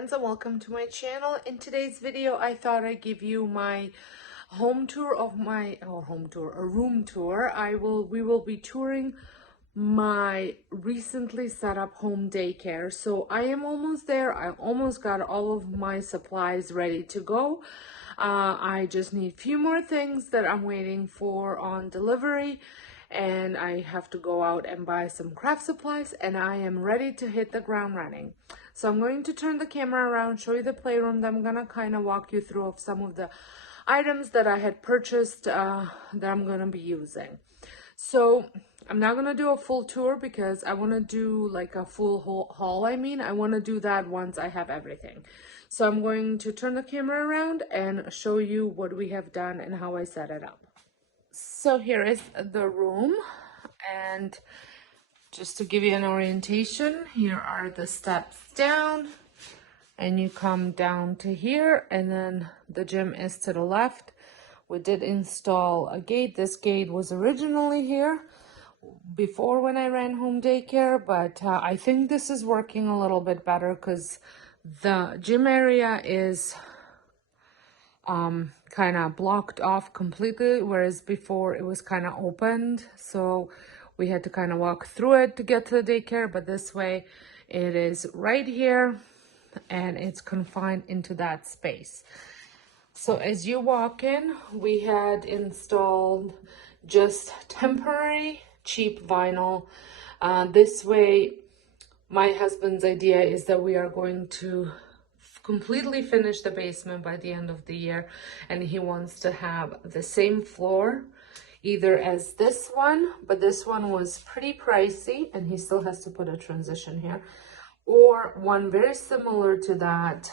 friends, and welcome to my channel. In today's video, I thought I'd give you my home tour of my a room tour. We will be touring my recently set up home daycare. So I am almost there. I almost got all of my supplies ready to go. I just need a few more things that I'm waiting for on delivery, and I have to go out and buy some craft supplies, and I am ready to hit the ground running. So I'm going to turn the camera around, show you the playroom. Then I'm gonna kind of walk you through some of the items that I had purchased that I'm gonna be using. So I'm not gonna do a full tour because I want to do like a full haul. I want to do that once I have everything. So I'm going to turn the camera around and show you what we have done and how I set it up. So here is the room, and just to give you an orientation, here are the steps down, and you come down to here, and then the gym is to the left. We did install a gate. This gate was originally here before when I ran home daycare, but I think this is working a little bit better because the gym area is kind of blocked off completely, whereas before it was kind of opened, so we had to kind of walk through it to get to the daycare. But this way it is right here and it's confined into that space. So as you walk in, we had installed just temporary cheap vinyl. This way, my husband's idea is that we are going to completely finish the basement by the end of the year, and he wants to have the same floor either as this one, but this one was pretty pricey and he still has to put a transition here, or one very similar to that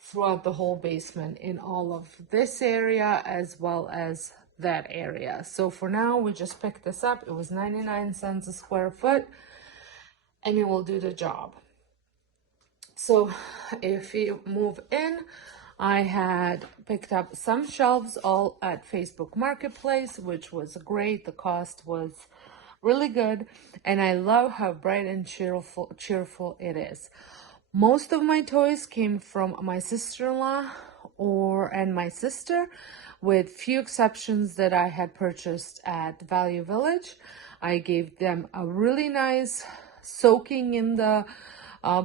throughout the whole basement in all of this area as well as that area. So for now, we just picked this up. It was 99 cents a square foot and it will do the job. So if you move in, I had picked up some shelves all at Facebook Marketplace, which was great. The cost was really good, and I love how bright and cheerful it is. Most of my toys came from my sister-in-law and my sister, with few exceptions that I had purchased at Value Village. I gave them a really nice soaking in the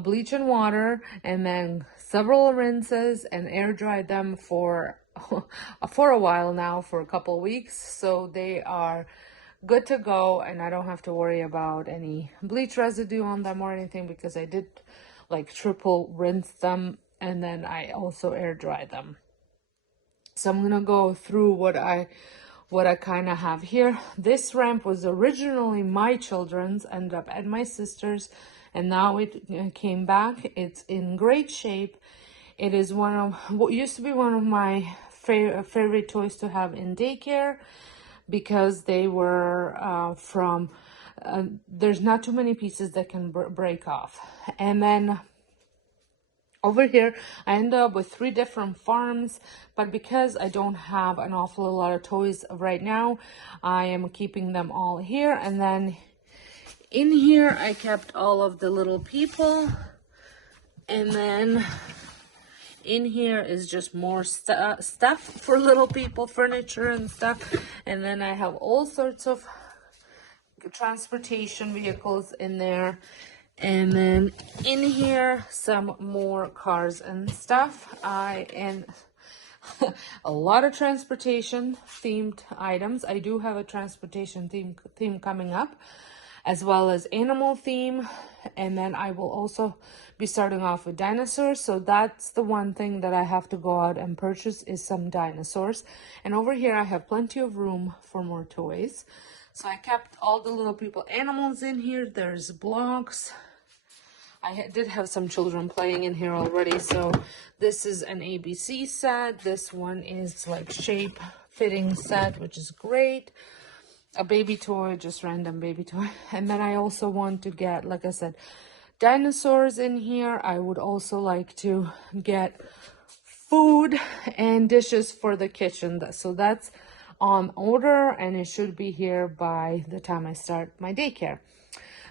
bleach and water, and then several rinses, and air dried them for a while now, for a couple weeks. So they are good to go, and I don't have to worry about any bleach residue on them or anything, because I did like triple rinse them, and then I also air dry them. So I'm gonna go through what I kind of have here. This ramp was originally my children's, ended up at my sister's, and now it came back. It's in great shape. It is one of what used to be one of my favorite toys to have in daycare, because they were there's not too many pieces that can break off. And then over here, I ended up with 3 different farms, but because I don't have an awful lot of toys right now, I am keeping them all here. And then in here, I kept all of the little people, and then in here is just more stuff for little people, furniture and stuff. And then I have all sorts of transportation vehicles in there. And then in here, some more cars and stuff. And a lot of transportation themed items. I do have a transportation theme coming up, as well as animal theme. And then I will also be starting off with dinosaurs. So that's the one thing that I have to go out and purchase, is some dinosaurs. And over here, I have plenty of room for more toys. So I kept all the little people animals in here. There's blocks. I did have some children playing in here already. So this is an ABC set. This one is like shape fitting set, which is great. A baby toy, just random baby toy. And then I also want to get, like I said, dinosaurs in here. I would also like to get food and dishes for the kitchen. So that's on order, and it should be here by the time I start my daycare.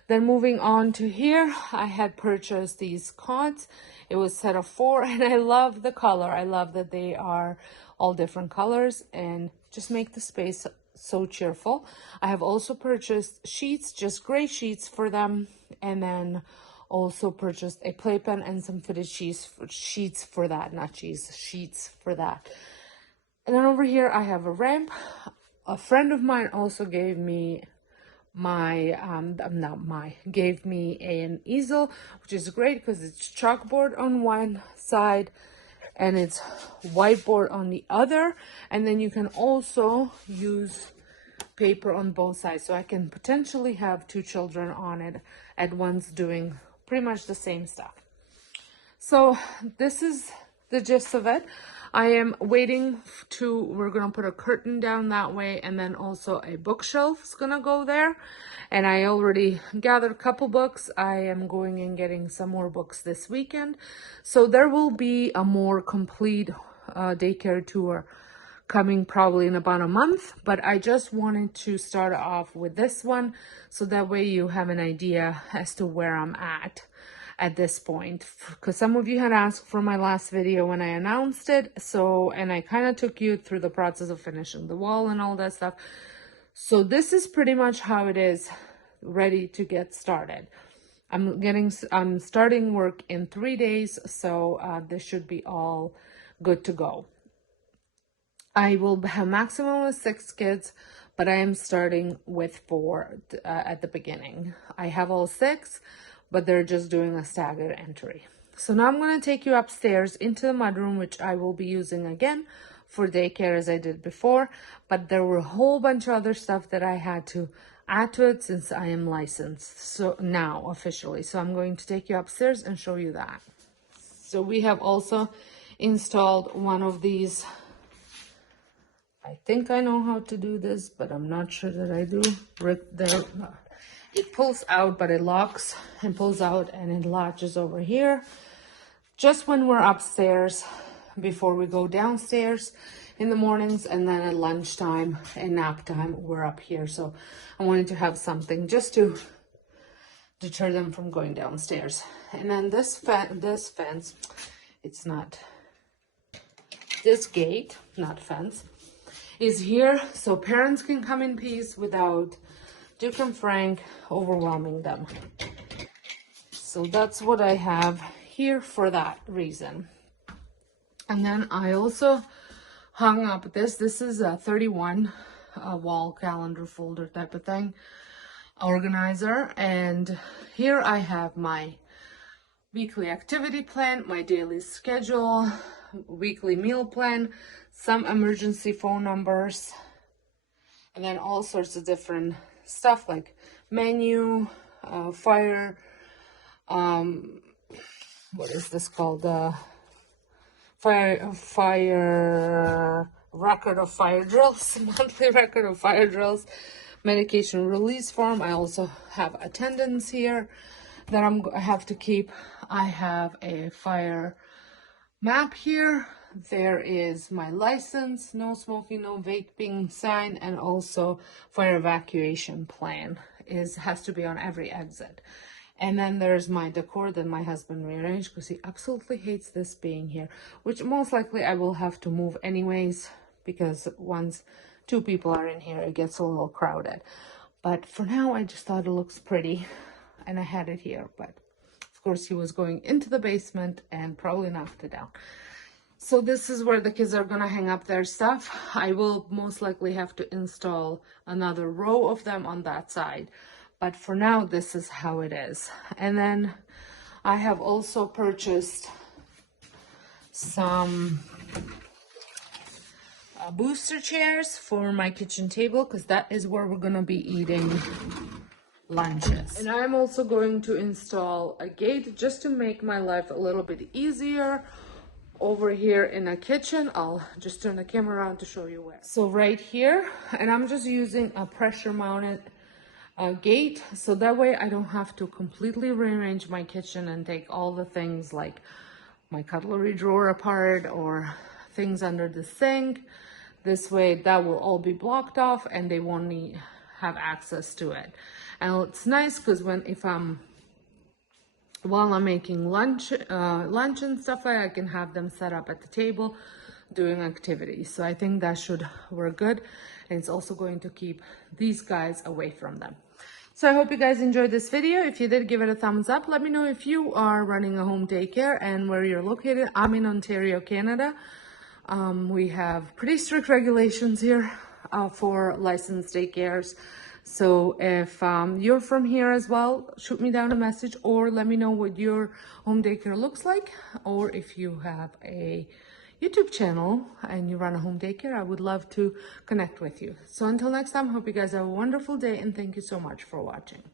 Then moving on to here, I had purchased these cots. It was set of 4 and I love the color. I love that they are all different colors and just make the space so cheerful. I have also purchased sheets, just gray sheets for them, and then also purchased a playpen and some fitted sheets for that, not cheese, sheets for that. And then over here I have a ramp. A friend of mine also gave me gave me an easel, which is great because it's chalkboard on one side and it's whiteboard on the other, and then you can also use paper on both sides, so I can potentially have 2 children on it at once doing pretty much the same stuff. So this is the gist of it. I am waiting we're gonna put a curtain down that way, and then also a bookshelf is gonna go there. And I already gathered a couple books. I am going and getting some more books this weekend. So there will be a more complete daycare tour coming probably in about a month, but I just wanted to start off with this one so that way you have an idea as to where I'm at this point, because some of you had asked for my last video when I announced it, and I kind of took you through the process of finishing the wall and all that stuff. So this is pretty much how it is, ready to get started. I'm starting work in 3 days, so this should be all good to go. I will have maximum of 6 kids, but I am starting with 4 at the beginning. I have all 6, but they're just doing a staggered entry. So now I'm going to take you upstairs into the mudroom, which I will be using again for daycare as I did before, but there were a whole bunch of other stuff that I had to add to it since I am licensed, so now officially. So I'm going to take you upstairs and show you that. So we have also installed one of these. I think I know how to do this, but I'm not sure that I do. Right there, it pulls out, but it locks and pulls out, and it latches over here just when we're upstairs before we go downstairs in the mornings, and then at lunchtime and nap time we're up here. So I wanted to have something just to deter them from going downstairs. And then this fence, it's not, this gate, not fence, is here so parents can come in peace without Duke and Frank overwhelming them. So that's what I have here for that reason. And then I also hung up this is a 31 wall calendar folder type of thing, organizer, and here I have my weekly activity plan, my daily schedule, weekly meal plan, some emergency phone numbers, and then all sorts of different stuff like menu, fire, what is this called? Fire record of fire drills, monthly record of fire drills, medication release form. I also have attendance here that I have to keep. I have a fire map here. There is my license, no smoking, no vaping sign, and also fire evacuation plan has to be on every exit. And then there's my decor that my husband rearranged because he absolutely hates this being here, which most likely I will have to move anyways, because once 2 people are in here, it gets a little crowded. But for now, I just thought it looks pretty and I had it here. But of course, he was going into the basement and probably knocked it down. So this is where the kids are gonna hang up their stuff. I will most likely have to install another row of them on that side. But for now, this is how it is. And then I have also purchased some booster chairs for my kitchen table, because that is where we're gonna be eating lunches. And I'm also going to install a gate just to make my life a little bit easier over here in the kitchen. I'll just turn the camera around to show you where. So right here, and I'm just using a pressure mounted gate, so that way I don't have to completely rearrange my kitchen and take all the things like my cutlery drawer apart or things under the sink. This way that will all be blocked off and they won't have access to it. And it's nice because while I'm making lunch and stuff, I can have them set up at the table doing activities. So I think that should work good. And it's also going to keep these guys away from them. So I hope you guys enjoyed this video. If you did, give it a thumbs up. Let me know if you are running a home daycare and where you're located. I'm in Ontario, Canada. We have pretty strict regulations here for licensed daycares. So if you're from here as well, shoot me down a message or let me know what your home daycare looks like. Or if you have a YouTube channel and you run a home daycare, I would love to connect with you. So until next time, hope you guys have a wonderful day and thank you so much for watching.